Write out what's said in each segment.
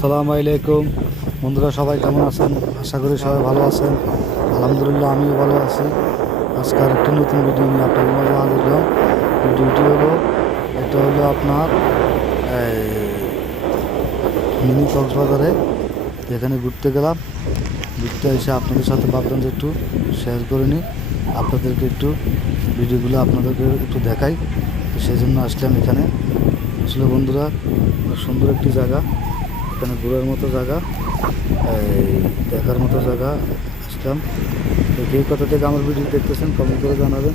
আসসালামু আলাইকুম বন্ধুরা, সবাই কেমন আছেন? আশা করি সবাই ভালো আছেন। আলহামদুলিল্লাহ আমিও ভালো আছি। আজকে আর একটি নতুন ভিডিও নিয়ে আপনাদের মাঝে হাজির হলাম। ভিডিওটি হলো আপনার মিনি কক্সবাজারে এখানে ঘুরতে গেলাম। ঘুরতে এসে আপনাদের সাথে ভাবলাম যে একটু শেয়ার করে নিই, আপনাদেরকে একটু ভিডিওগুলো আপনাদেরকে একটু দেখাই। সেই জন্য আসলাম এখানে। আসলে বন্ধুরা, সুন্দর একটি জায়গা, এখানে ঘোরার মতো জায়গা, দেখার মতো জায়গা আসলাম। তো যে কথা থেকে আমার ভিডিও দেখতেছেন কমেন্ট করে জানাবেন।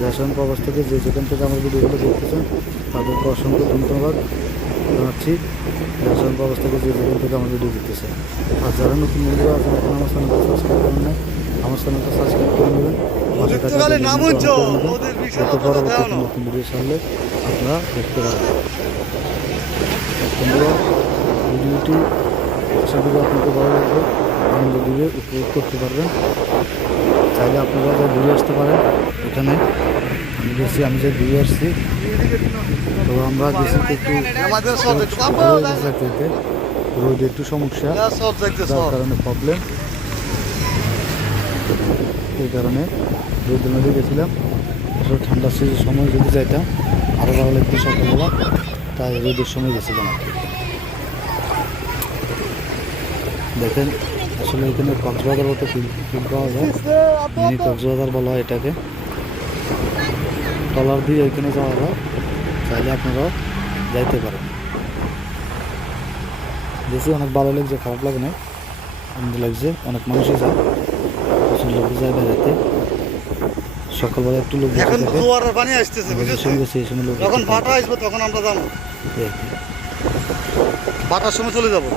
দেশ এবং প্রবাস থেকে যে যেখান থেকে আমার ভিডিওগুলো দেখতেছেন তাদেরকে অসংখ্য ধন্যবাদ জানাচ্ছি। দেশ এবং প্রবাস থেকে যে যেখান থেকে আমার ভিডিও দেখতেছেন। আর যারা নতুন বন্ধুরা আছেন এখন আমার চ্যানেলটা সাবস্ক্রাইব করেন না, আমার চ্যানেলটা সাবস্ক্রাইব করে নেবেন। পাশে থাকা যাতে পরবর্তী নতুন ভিডিও ছাড়লে আপনারা দেখতে পারেন। বন্ধুরা, ভিডিওটি আশা করি আপনাকে ভালো লাগবে, আনন্দ দিবে, উপভোগ করতে পারবেন। চাইলে আপনারা যা ঘুরে আসতে পারেন। এখানে আমি যে ঘুরে আসছি, তো আমরা গেছি একটু রোদে একটু সমস্যা, যার কারণে প্রবলেম, এই কারণে রোদের মধ্যে গেছিলাম। আসলে ঠান্ডার সময় যদি যাইতাম আরও ভালো লাগতো সকালবেলা, তাই রোদের সময় গেছিলাম আর কি। দেখেন, আসলে এখানে কক্সবাজার মতো ফিল পাওয়া যায়। মিনি কক্সবাজার বলা হয় এটাকে। ট্রলার দিয়ে এখানে যাওয়া যায়, চাইলে আপনারাও যাইতে পারেন। দেখছি অনেক ভালো লাগছে, খারাপ লাগে না, আনন্দ লাগছে। অনেক মানুষই যায়, প্রচুর লোক যায় বেড়াতে। সকালবেলা একটু লোক এখন জোয়ারের পানি আসতেছে, গেছে এই সময় লোক, যখন ভাটা আসবে তখন আমরা যাবো, ভাটার সময় চলে যাবো।